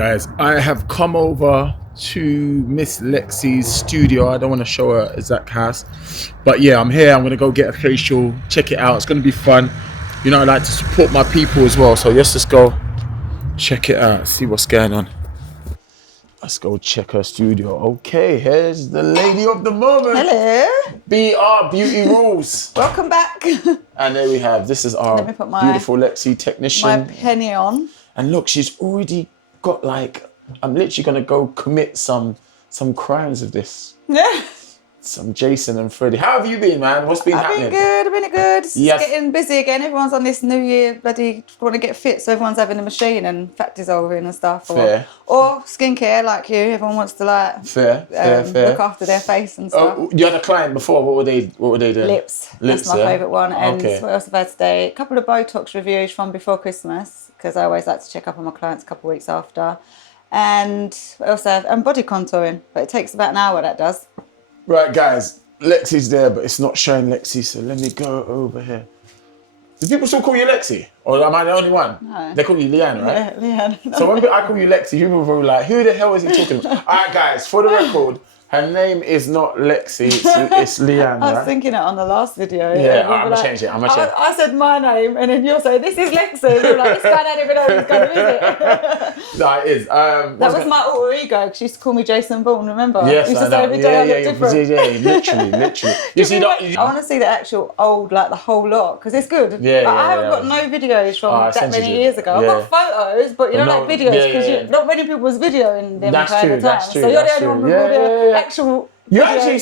Guys, I have come over to Miss Lexi's studio. I don't want to show her exact house, but yeah, I'm here. I'm gonna go get a facial, check it out. It's gonna be fun. You know, I like to support my people as well. So let's just go check it out, see what's going on. Let's go check her studio. Okay, here's the lady of the moment. Hello. BR Beauty Rhules. Welcome back. And there we have, this is our beautiful Lexi technician. My penny on. And look, she's already got like, I'm literally gonna go commit some crimes of this. Yeah. Some Jason and Freddie. How have you been, man? What's been happening? I've been good. It's Yes. getting busy again. Everyone's on this New Year bloody want to get fit, so everyone's having a machine and fat dissolving and stuff. Fair. Or skincare like you. Everyone wants to like Fair. look after their face and stuff. Oh, you had a client before. What were they doing? Lips. That's my favourite one. And Okay. what else have I had today? A couple of Botox reviews from before Christmas, because I always like to check up on my clients a couple of weeks after. And what else have? And body contouring, but it takes about an hour, that does. Right, guys. Lexi's there, but it's not showing Lexi, so let me go over here. Do people still call you Lexi? Or am I the only one? No. They call you Leanne, right? Yeah, Leanne. So when I call you Lexi, people were like, who the hell is he talking about? All right, guys, for the record, her name is not Lexi, it's Leanne, I was right? thinking it on the last video. Yeah, I'm going to change it. I said my name, and then you'll say, this is Lexi. You're like, this guy don't even know who's going to visit. No, it is. That was my alter ego, because she used to call me Jason Bourne, remember? Yes, used I to know. say every day I look different. Yeah, literally. You see that? I want to see the actual old, like the whole lot, because it's good. Yeah, I haven't got no videos from that many years ago. I've got photos, but you know, like videos, because not many people was videoing them That's at true, the time. that's true. So you're the only one with all the actual. You actually you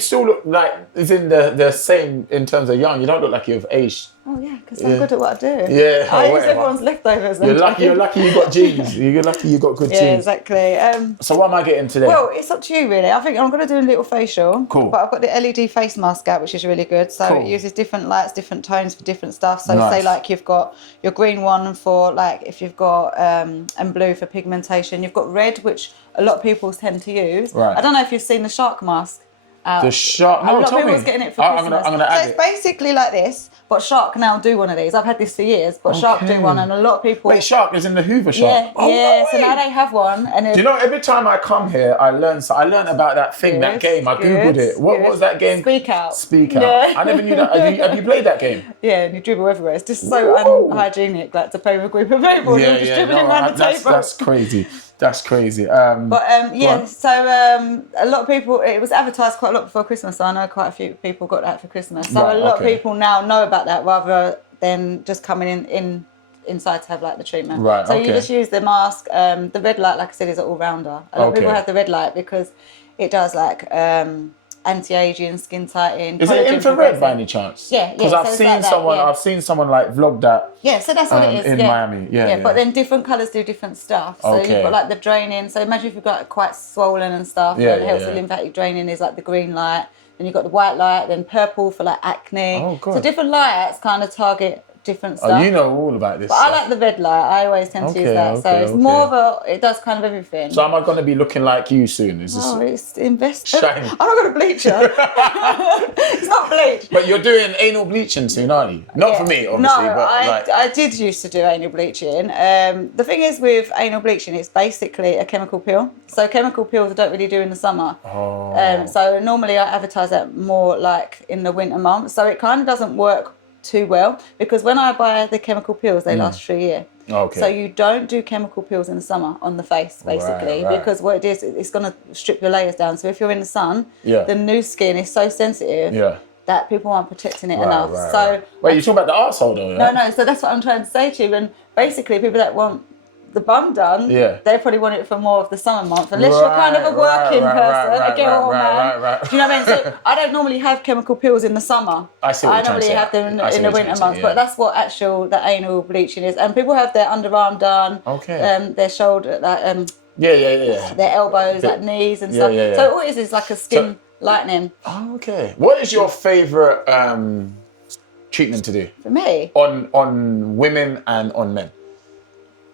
still look like it's in the same in terms of young. You don't look like you've aged. Oh yeah, because I'm good at what I do. Yeah, I use everyone's leftovers. You're lucky you got genes. You're lucky you got good genes. Yeah, exactly. So what am I getting today? Well, it's up to you really. I think I'm going to do a little facial. Cool. But I've got the LED face mask out, which is really good. So it uses different lights, different tones for different stuff. So say like you've got your green one for like if you've got and blue for pigmentation. You've got red, which a lot of people tend to use. Right. I don't know if you've seen the shark mask. The shark. No, a lot tell of people's me. getting it for Christmas. I'm gonna add it's basically like this, but Shark now do one of these. I've had this for years, but Shark do one, and a lot of people. Wait, Shark is in the Hoover Shark. Yeah, yeah. So now they have one, and do you know? Every time I come here, I learn about that thing, that game. I googled it. What was that game? Speak Out. Speak Out. Yeah. I never knew that. Have you played that game? Yeah, and you dribble everywhere. It's just so unhygienic, like to play with a group of people. Yeah, and you're just dribbling around the table. That's crazy. That's crazy. So a lot of people, it was advertised quite a lot before Christmas, so I know quite a few people got that for Christmas. So a lot of people now know about that rather than just coming inside to have like the treatment. Right, so you just use the mask. The red light, like I said, is an all-rounder. A lot of people have the red light because it does like anti-aging, skin tightening. Is it infrared by any chance? Yeah. Because I've seen someone like vlog that. Yeah, so that's what it is. In Miami. Yeah. But then different colours do different stuff. So you've got like the draining. So imagine if you've got quite swollen and stuff. Yeah, and it helps with lymphatic draining is like the green light. Then you've got the white light. Then purple for like acne. Oh, God. So different lights kind of target different stuff. Oh, you know all about this. But I like the red light. I always tend to use that. So it's more of it does kind of everything. So am I going to be looking like you soon? Is this? Oh, it's investment. Shame. I'm not going to bleach you. It's not bleach. But you're doing anal bleaching soon, aren't you? Not for me, obviously. No, but I did used to do anal bleaching. The thing is with anal bleaching, it's basically a chemical peel. So chemical peels I don't really do in the summer. Oh. So normally I advertise that more like in the winter months. So it kind of doesn't work too well because when I buy the chemical peels, they last for a year. Okay. So you don't do chemical peels in the summer on the face, basically, because what it is, it's going to strip your layers down. So if you're in the sun, the new skin is so sensitive that people aren't protecting it enough. Wait, you're talking about the arsehole though? Yeah? No. So that's what I'm trying to say to you. And basically, people that want the bum done, they probably want it for more of the summer months. Unless you're kind of a working person, a girl or man. Do you know what I mean? So I don't normally have chemical peels in the summer. I see what you're normally have them in the winter months. But that's what the anal bleaching is. And people have their underarm done, their shoulder, their elbows, like knees and stuff. So all it is like a skin lightening. Oh, okay. What is your favourite treatment to do? For me? On women and on men?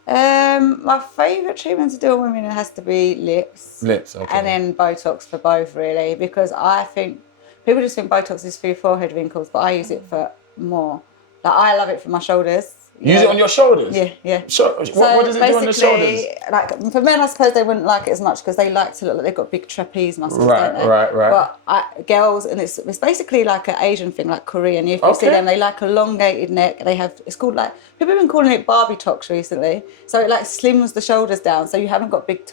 My favourite treatment to do on women has to be lips. Lips, okay. And then Botox for both, really, because I think people just think Botox is for your forehead wrinkles, but I use it for more. Like I love it for my shoulders. Use it on your shoulders? Yeah. What does it do on the shoulders? Like for men, I suppose they wouldn't like it as much because they like to look like they've got big trapeze muscles, don't they? Right. But girls, and it's basically like an Asian thing, like Korean. If you see them, they like elongated neck. They have, it's called like, people have been calling it Barbie tox recently. So it like slims the shoulders down, so you haven't got big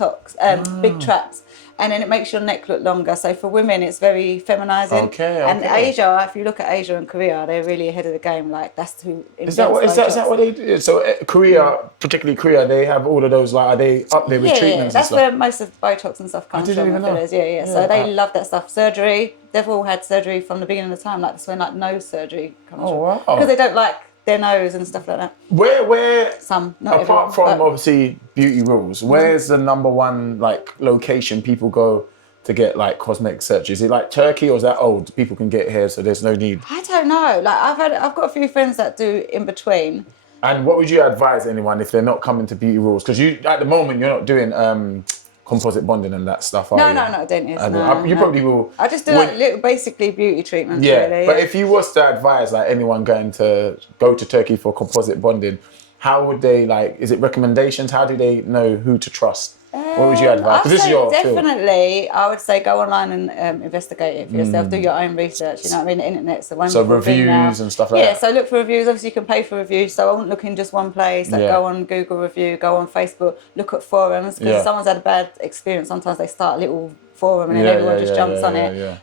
big traps. And then it makes your neck look longer. So for women, it's very feminizing. And Asia, if you look at Asia and Korea, they're really ahead of the game. Like that's who. Is that what they do? So Korea, particularly Korea, they have all of those. Like, are they up there with treatments? That's and stuff? where most of Botox and stuff comes from. Know. Yeah. So they love that stuff. Surgery, they've all had surgery from the beginning of the time. Like that's when like nose surgery comes from. Wow. Because they don't like their nose and stuff like that. Where some, not apart everyone, from obviously Beauty Rhules, where's the number one like location people go to get like cosmetic surgery? Is it like Turkey, or is that old? People can get here, so there's no need. I don't know. Like I've got a few friends that do in between. And what would you advise anyone if they're not coming to Beauty Rhules? Because you, at the moment, you're not doing composite bonding and that stuff, are you? No, not a dentist. You probably will. I just do like little, basically beauty treatments. Yeah, really. But if you was to advise like anyone going to go to Turkey for composite bonding, how would they like? Is it recommendations? How do they know who to trust? What would you advise? Because this is your definitely, field. I would say go online and investigate it for yourself. Do your own research. You know what I mean? The internet's the one. So reviews and stuff like that. Yeah. So look for reviews. Obviously, you can pay for reviews. So I wouldn't look in just one place. Like go on Google review. Go on Facebook. Look at forums because if someone's had a bad experience, sometimes they start a little forum and then everyone just jumps on it.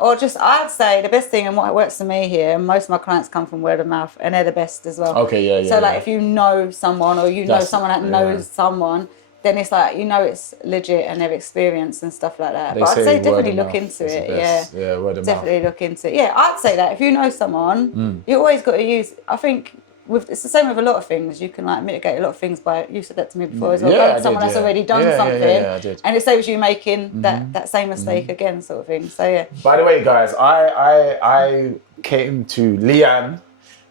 Or just, I'd say the best thing and what works for me here, and most of my clients come from word of mouth, and they're the best as well. So like if you know someone or you know someone that knows someone, then it's like, you know, it's legit and they've experienced and stuff like that. But I'd say definitely look into it. Yeah, word of definitely mouth. Look into it. Yeah, I'd say that if you know someone, you always got to use, I think, it's the same with a lot of things. You can like mitigate a lot of things by, you said that to me before as well, going to someone that's already done something, and it saves you making that same mistake again, sort of thing. So yeah. By the way, guys, I came to Leanne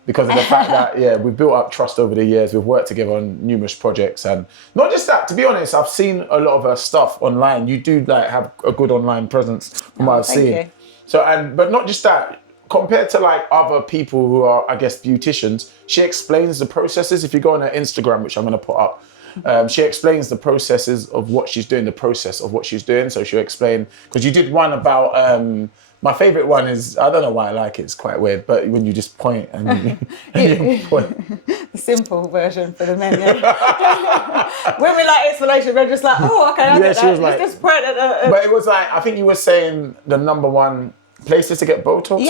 because of the fact that we've built up trust over the years. We've worked together on numerous projects, and not just that. To be honest, I've seen a lot of her stuff online. You do like have a good online presence from what I've seen. You. So but not just that. Compared to like other people who are, I guess, beauticians, she explains the processes. If you go on her Instagram, which I'm going to put up, she explains the processes of what she's doing, the process of what she's doing. So she'll explain, because you did one about, my favorite one is, I don't know why I like it, it's quite weird, but when you just point and you point. The simple version for the men, when we like explanation, we're just like, oh, okay, I get that. She was like, just point at but it was like, I think you were saying the number one places to get Botox.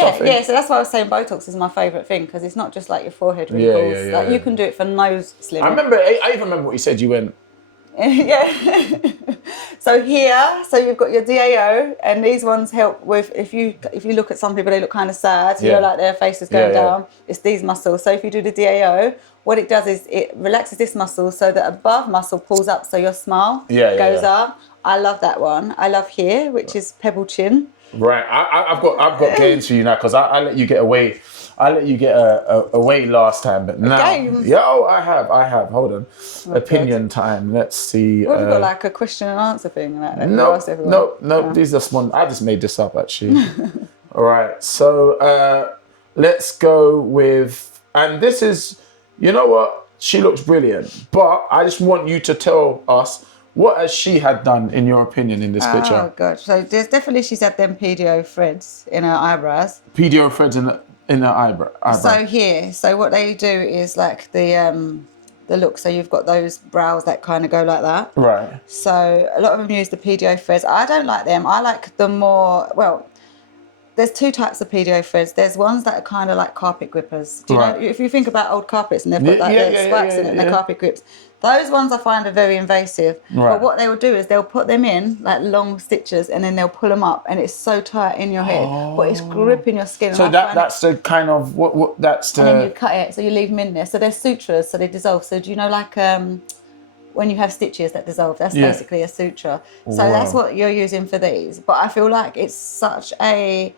So that's why I was saying Botox is my favourite thing, because it's not just like your forehead wrinkles. Like you can do it for nose slimming. I even remember what you said. You went. So here, so you've got your DAO, and these ones help with, if you look at some people, they look kind of sad, you know, like their face is going down. It's these muscles. So if you do the DAO, what it does is it relaxes this muscle so that above muscle pulls up, so your smile goes up. I love that one. I love here, which is pebble chin. Right, I've got games for you now, because I let you get away. I let you get away last time, but now, I have. Hold on, opinion time. Let's see. What have you got, like a question and answer thing like that? No. These are small. I just made this up actually. All right, so let's go with, and this is, you know what? She looks brilliant, but I just want you to tell us, what has she had done, in your opinion, in this picture? Oh, God. So there's definitely, she's had them PDO threads in her eyebrows. PDO threads in her eyebrow. So what they do is like the look. So you've got those brows that kind of go like that. Right. So a lot of them use the PDO threads. I don't like them. I like the more, well, there's two types of PDO threads. There's ones that are kind of like carpet grippers. Do you know, if you think about old carpets and they've got like the spikes in it and the carpet grips, those ones I find are very invasive. Right. But what they will do is they'll put them in like long stitches, and then they'll pull them up, and it's so tight in your head, but it's gripping your skin. So that's the kind of what that's the. And then you cut it, so you leave them in there. So they're sutures, so they dissolve. So do you know like when you have stitches that dissolve, that's basically a suture. So that's what you're using for these. But I feel like it's such a.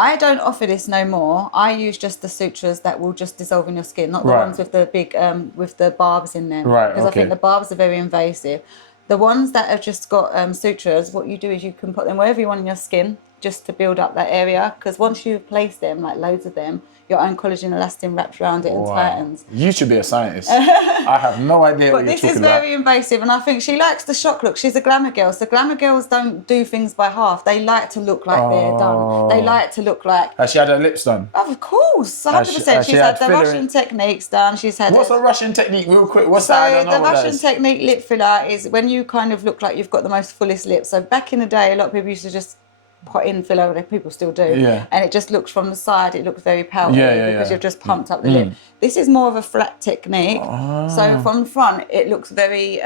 I don't offer this no more. I use just the sutures that will just dissolve in your skin, not the ones with the big, with the barbs in them. Right, because I think the barbs are very invasive. The ones that have just got sutures, what you do is you can put them wherever you want in your skin, just to build up that area. Because once you've placed them, like loads of them, your own collagen elastin wraps around it and tightens. You should be a scientist. I have no idea what you're talking about. But this is very invasive, and I think she likes the shock look. She's a glamour girl. So glamour girls don't do things by half. They like to look like they're done. They like to look like... Has she had her lips done? Of course, 100%. She's had the Russian techniques done. She's had... What's a Russian technique, real quick? What's that? I don't know the Russian technique lip filler is when you kind of look like you've got the most fullest lips. So back in the day, a lot of people used to just put in filler, and people still do, and it just looks from the side, it looks very powdery because you've just pumped up the lip. This is more of a flat technique, so from the front it looks very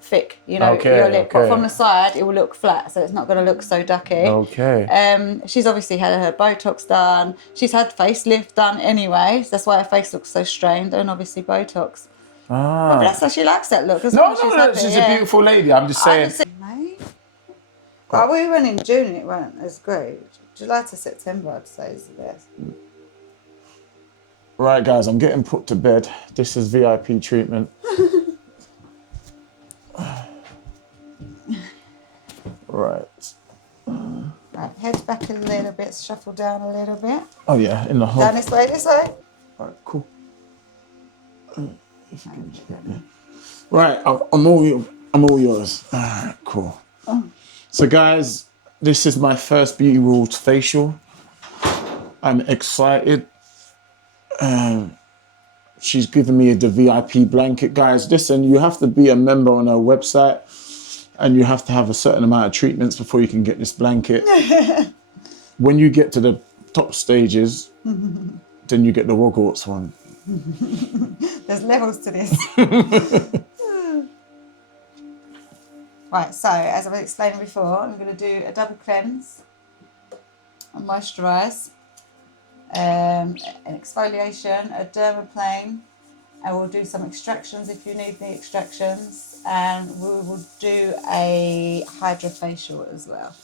thick, you know, your lip, but from the side it will look flat, so it's not going to look so ducky. She's obviously had her Botox done, she's had facelift done anyway, so that's why her face looks so strained, and obviously Botox. But bless her, she likes that look. She's a beautiful lady. I'm just saying. Well, we went in June and it weren't as great. July to September, I'd say, is the best. Right, guys, I'm getting put to bed. This is VIP treatment. Right. Right, head back a little bit, shuffle down a little bit. Oh, yeah, in the hole. Down this way, this way. All right, cool. Right, I'm all yours. All right, cool. So guys, this is my first Beauty Rhules facial. I'm excited. She's given me the VIP blanket. Guys, listen, you have to be a member on her website and you have to have a certain amount of treatments before you can get this blanket. When you get to the top stages, then you get the Hogwarts one. There's levels to this. Right, so as I've explained before, I'm going to do a double cleanse, a moisturise, an exfoliation, a dermaplane, and we'll do some extractions if you need the extractions, and we will do a hydrofacial as well.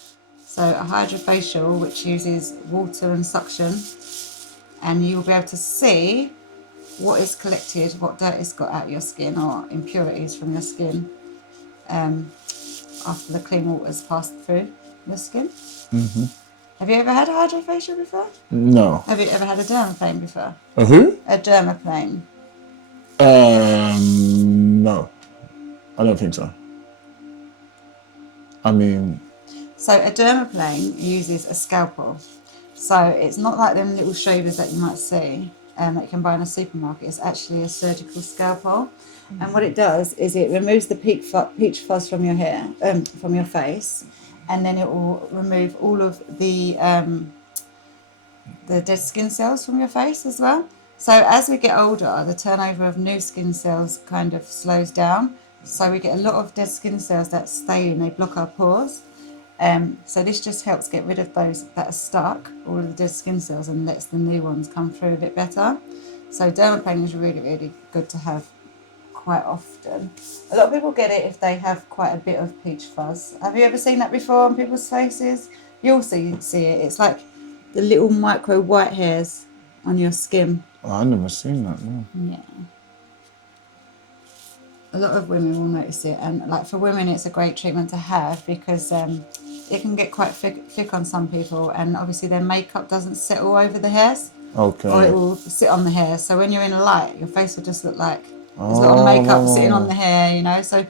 So a hydrofacial which uses water and suction, and you'll be able to see what is collected, what dirt it's got out of your skin or impurities from your skin. After the clean water's passed through the skin. Have you ever had a hydrofacial before? No. Have you ever had a dermaplane before? A who? A dermaplane. No. I don't think so. I mean... So a dermaplane uses a scalpel. So it's not like them little shavers that you might see that you can buy in a supermarket. It's actually a surgical scalpel. And what it does is it removes the peach fuzz from your hair, from your face, and then it will remove all of the dead skin cells from your face as well. So as we get older, the turnover of new skin cells kind of slows down. So we get a lot of dead skin cells that stay and they block our pores. So this just helps get rid of those that are stuck, all of the dead skin cells, and lets the new ones come through a bit better. So dermaplaning is really, really good to have quite often. A lot of people get it if they have quite a bit of peach fuzz. Have you ever seen that before on people's faces? You'll see it. It's like the little micro white hairs on your skin. Oh, I've never seen that, no. Yeah. A lot of women will notice it, and like for women it's a great treatment to have because it can get quite thick on some people, and obviously their makeup doesn't settle over the hairs. Okay. Or it will sit on the hair. So when you're in a light, your face will just look like there's a lot of makeup sitting on the hair, you know. So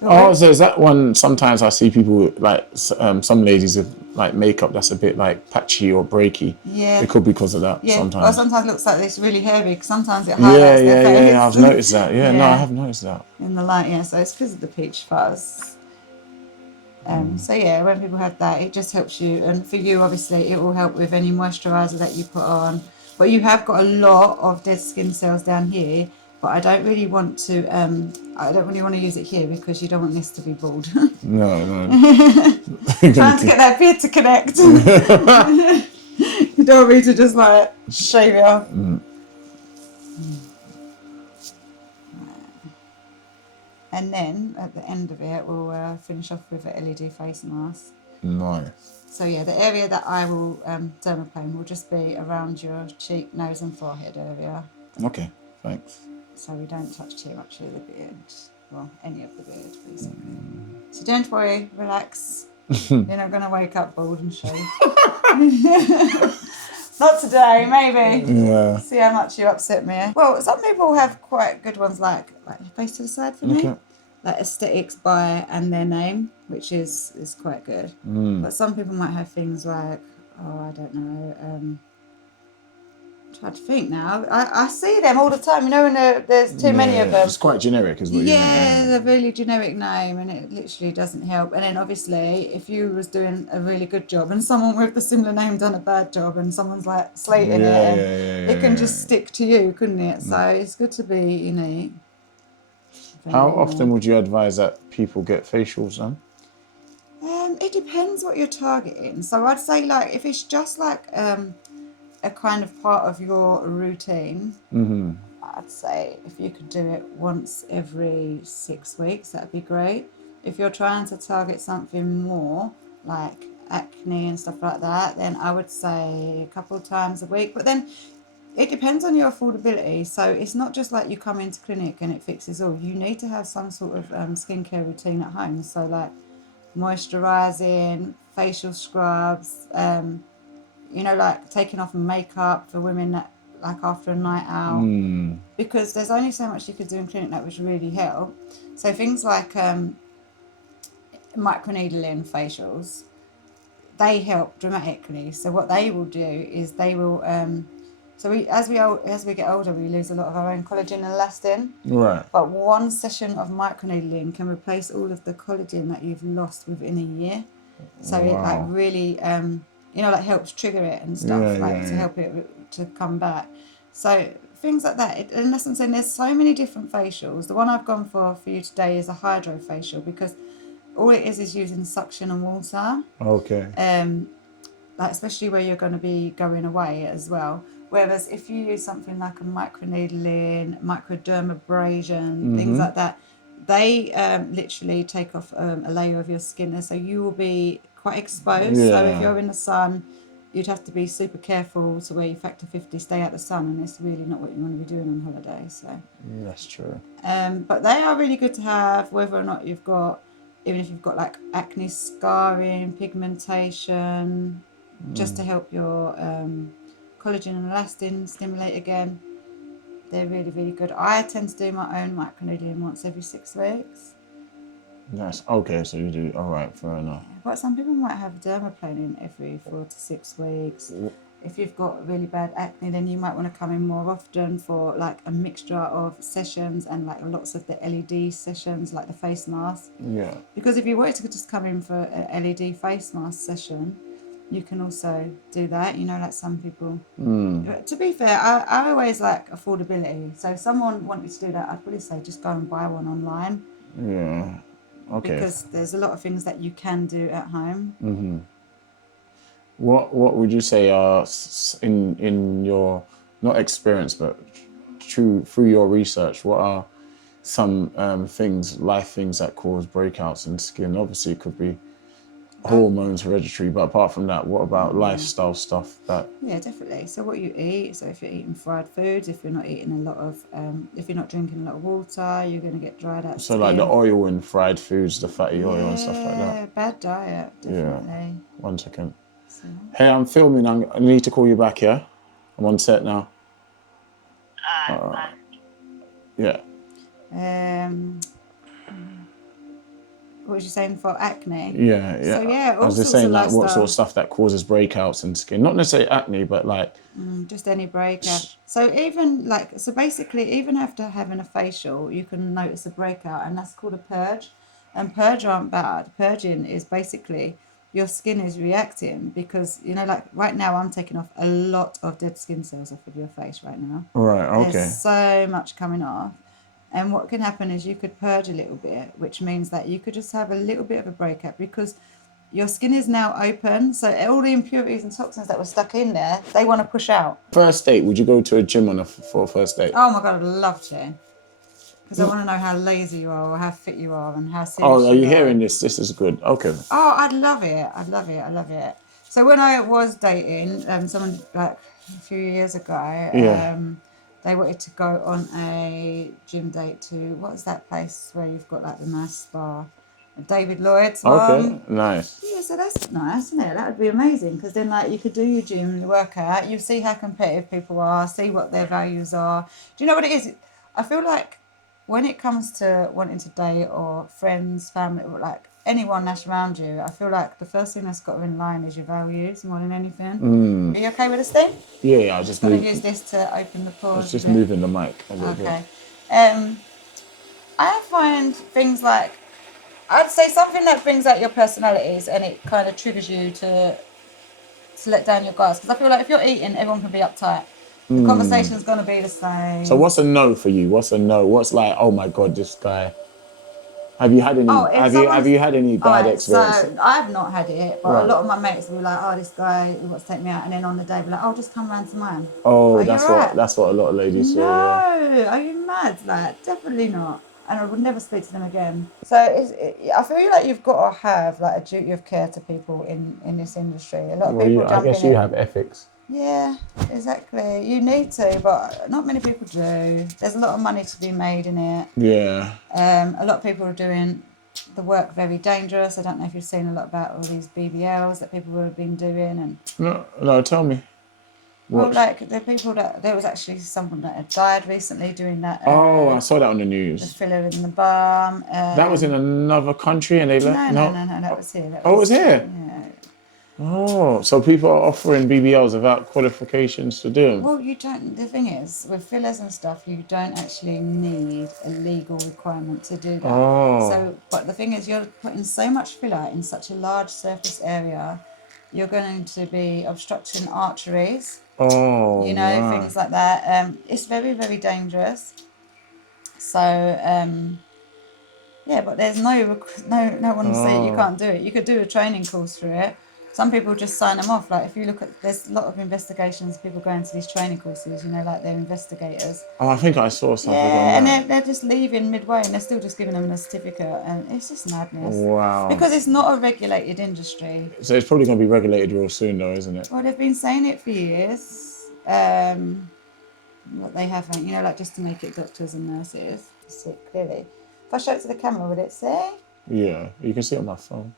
so is that one? Sometimes I see people like some ladies with like makeup that's a bit like patchy or breaky. Yeah. It could be because of that. Yeah. Sometimes. Or sometimes it looks like it's really hairy. Sometimes it highlights their face. Yeah. I've noticed that. Yeah. No, I have noticed that. In the light, yeah. So it's because of the peach fuzz. So yeah, when people have that, it just helps you, and for you, obviously, it will help with any moisturiser that you put on. But you have got a lot of dead skin cells down here. But I don't really want to. I don't really want to use it here because you don't want this to be bald. No. Trying to get that beard to connect. You don't want me to just like shave it off. And then at the end of it, we'll finish off with a LED face mask. Nice. So yeah, the area that I will dermaplane will just be around your cheek, nose, and forehead area. Okay. Thanks. So we don't touch too much of the beard, well, any of the beard, basically. So don't worry, relax. You're not going to wake up bald and shaved. Not today, maybe. Yeah. See how much you upset me. Well, some people have quite good ones, like face to the side for me. Like aesthetics by and their name, which is quite good. But some people might have things like, I don't know. Trying to think now. I see them all the time. You know, when there's too many of them. It's quite generic, is what you mean. Yeah, a really generic name, and it literally doesn't help. And then obviously, if you was doing a really good job and someone with the similar name done a bad job, and someone's like slating it can just stick to you, couldn't it? So it's good to be unique. How often would you advise that people get facials done? It depends what you're targeting. So I'd say, like, if it's just like a kind of part of your routine, I'd say if you could do it once every 6 weeks, that'd be great. If you're trying to target something more, like acne and stuff like that, then I would say a couple of times a week. But then it depends on your affordability. So it's not just like you come into clinic and it fixes all. You need to have some sort of skincare routine at home. So like moisturising, facial scrubs, like taking off makeup for women that like after a night out, because there's only so much you could do in clinic that would really help. So things like microneedling facials, they help dramatically. So what they will do is they will as we get older, we lose a lot of our own collagen and elastin. Right. But one session of microneedling can replace all of the collagen that you've lost within a year. So it like really like helps trigger it and stuff, to help it to come back. So things like that. And that's what I'm saying, there's so many different facials. The one I've gone for you today is a hydro facial, because all it is using suction and water. Okay. Like especially where you're going to be going away as well. Whereas if you use something like a microneedling, microdermabrasion, things like that, they literally take off a layer of your skin, so you will be quite exposed. So if you're in the sun, you'd have to be super careful to where you factor 50 stay out the sun, and it's really not what you want to be doing on holiday. So that's true. But they are really good to have, whether or not you've got, even if you've got like acne scarring, pigmentation, just to help your collagen and elastin stimulate again. They're really, really good. I tend to do my own microneedling once every 6 weeks. Nice. Okay, so you do. All right, fair enough. But some people might have dermaplaning every 4 to 6 weeks. If you've got really bad acne, then you might want to come in more often for like a mixture of sessions and like lots of the LED sessions, like the face mask. Yeah. Because if you wanted to just come in for an LED face mask session, you can also do that. Like some people. To be fair, I always like affordability. So if someone wanted to do that, I'd probably say just go and buy one online. Yeah. Okay. Because there's a lot of things that you can do at home. What would you say are in your, not experience, but through your research, what are some life things that cause breakouts in skin? Obviously it could be hormones, hereditary, but apart from that, what about lifestyle stuff that? Yeah, definitely. So what you eat, so if you're eating fried foods, if you're not eating a lot of if you're not drinking a lot of water, you're going to get dried out So skin. like the oil in fried foods, the fatty oil and stuff like that. Yeah, bad diet, definitely. Yeah. 1 second. So. Hey, I'm filming. I need to call you back, yeah? I'm on set now. Yeah. What was you saying for acne? Yeah. So yeah, I was just saying like what sort of stuff that causes breakouts in skin. Not necessarily acne, but like just any breakout. So even basically, even after having a facial, you can notice a breakout, and that's called a purge. And purge aren't bad. Purging is basically your skin is reacting because like right now I'm taking off a lot of dead skin cells off of your face right now. Right. Okay. There's so much coming off. And what can happen is you could purge a little bit, which means that you could just have a little bit of a breakout because your skin is now open. So all the impurities and toxins that were stuck in there, they want to push out. First date, would you go to a gym for a first date? Oh my God, I'd love to. Because I want to know how lazy you are or how fit you are and how serious you are. Oh, are you hearing this? This is good. Okay. Oh, I'd love it. I'd love it. I love it. So when I was dating someone like a few years ago, they wanted to go on a gym date to, what's that place where you've got like the nice spa? David Lloyd's Okay, one. nice. Yeah, so that's nice, isn't it? That would be amazing because then, like, you could do your gym, your workout, you see how competitive people are, see what their values are. Do you know what it is? I feel like when it comes to wanting to date or friends, family, or like anyone that's around you, I feel like the first thing that's got to in line is your values more than anything. Are you okay with this thing? Yeah, I was just Just going to use this to open the I was pores a just bit. moving the mic a little bit. Okay. I find things like, I'd say something that brings out your personalities and it kind of triggers you to let down your guards. Because I feel like if you're eating, everyone can be uptight. The conversation's going to be the same. So what's a no for you? What's a no? What's like, oh my god, this guy. Have you had any? Have you had any bad experiences? So I've not had it, but Right. a lot of my mates will be like, "Oh, this guy he wants to take me out," and then on the day, be like, "Oh, just come round to mine." Oh, Are you alright? that's what a lot of ladies say. No, Yeah. are you mad? Like, definitely not. And I would never speak to them again. So I feel like you've got to have like a duty of care to people in this industry. A lot of people I jump guess in you it. have ethics. Yeah, exactly. You need to, but not many people do. There's a lot of money to be made in it. Yeah. A lot of people are doing the work very dangerous. I don't know if you've seen a lot about all these BBLs that people have been doing, and No, tell me. well, like the people that there was actually someone that had died recently doing that. Oh, I saw that on the The news. filler in the bum. That was in another country, and they left. No. That was here. Oh, it was here. Yeah. Oh, so people are offering BBLs without qualifications to do them. Well, you don't. The thing is, with fillers and stuff, you don't actually need a legal requirement to do that. Oh. So, but the thing is, you're putting so much filler in such a large surface area, you're going to be obstructing arteries. Oh. You know, things like that. It's very, very dangerous. So, yeah, but there's no one say you can't do it. You could do a training course through it. Some people just sign them off. Like if you look at, there's a lot of investigations. People go into these training courses. You know, like they're investigators. Oh, I think I saw something on Yeah, that. and they're just leaving midway, and they're still just giving them a certificate, and it's just madness. Wow. Because it's not a regulated industry. So it's probably going to be regulated real soon, though, isn't it? Well, they've been saying it for years. But they haven't. You know, like just to make it doctors and nurses. See it clearly. If I show it to the camera, would it say? Yeah, you can see it on my phone.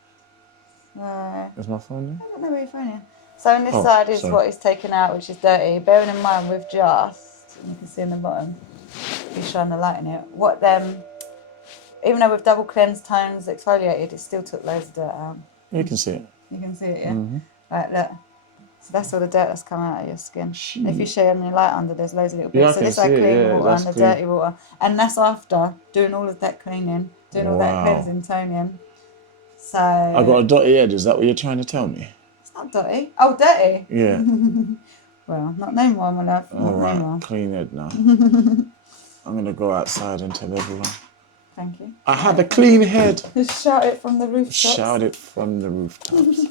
No. Is my phone there? I don't know where your phone is. So on this side is what is taken out, which is dirty. Bearing in mind we've just, you can see in the bottom, if you shine the light in it, what them, even though we've double cleansed, tones, exfoliated, it still took loads of dirt out. You can see it. You can see it, yeah? Right, look. So that's all the dirt that's come out of your skin. And if you shine your light under, there's loads of little bits. Yeah, I so can this is like see it, clean yeah, water that's and the clean. dirty water. And that's after doing all of that cleaning, doing all that cleansing, toning. So I got a dotty head. Is that what you're trying to tell me? it's not dirty. Oh, dirty? Yeah. Well, not no more, my love. All Not right, no more. clean head now. I'm gonna go outside and tell everyone. Thank you. I had a clean head. Just shout it from the rooftops. Shout it from the rooftops.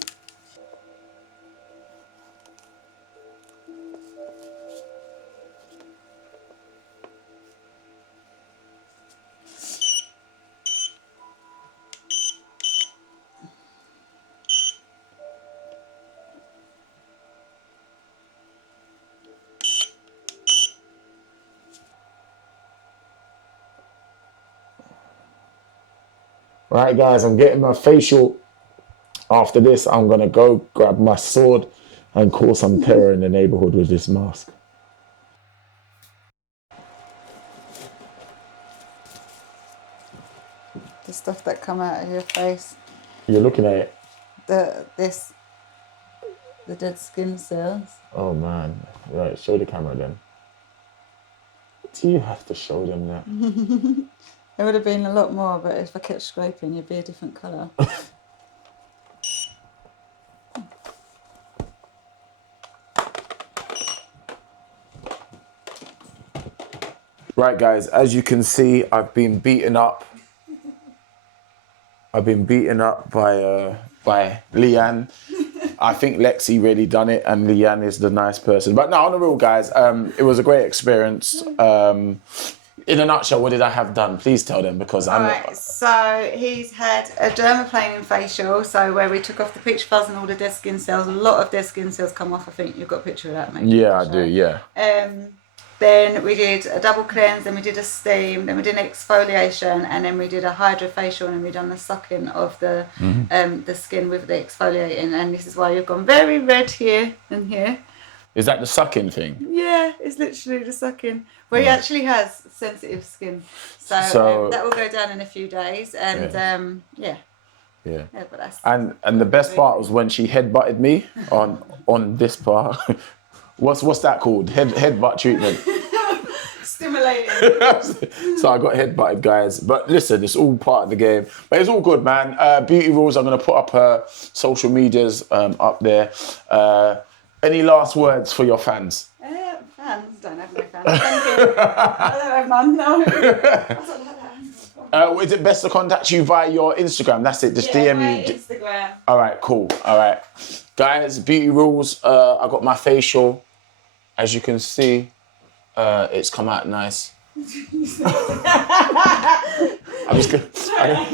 Right, guys, I'm getting my facial. After this, I'm gonna go grab my sword and cause some terror in the neighborhood with this mask. The stuff that come out of your face. You're looking at it. The dead skin cells. Oh man. Right, show the camera then. Do you have to show them that? There would have been a lot more, but if I kept scraping, you'd be a different colour. Right, guys, as you can see, I've been beaten up. I've been beaten up by Leanne. I think Lexi really done it, and Leanne is the nice person. But no, on the real, guys, it was a great experience. In a nutshell, what did I have done? Please tell them, because I'm... Alright, so he's had a dermaplaning facial, so where we took off the peach fuzz and all the dead skin cells. A lot of dead skin cells come off. I think you've got a picture of that, maybe. Yeah, I do, yeah. Then we did a double cleanse, then we did a steam, then we did an exfoliation, and then we did a hydrofacial, and we done the sucking of the skin with the exfoliating. And this is why you've gone very red here and here. Is that the sucking thing? Yeah, it's literally the sucking. Well, he actually has sensitive skin, so that will go down in a few days. And yeah, but that's and the best part was when she headbutted me on this part. What's that called? Headbutt treatment. Stimulating. So I got headbutted, guys. But listen, it's all part of the game. But it's all good, man. Beauty Rhules, I'm going to put up her social medias up there. Any last words for your fans? Fans? Don't have no fans. Thank you. I don't have none, no. Is it best to contact you via your Instagram? That's it, just DM you. Instagram. All right, cool. All right. Guys, Beauty Rhules, I got my facial. As you can see, it's come out nice. I'm just gonna...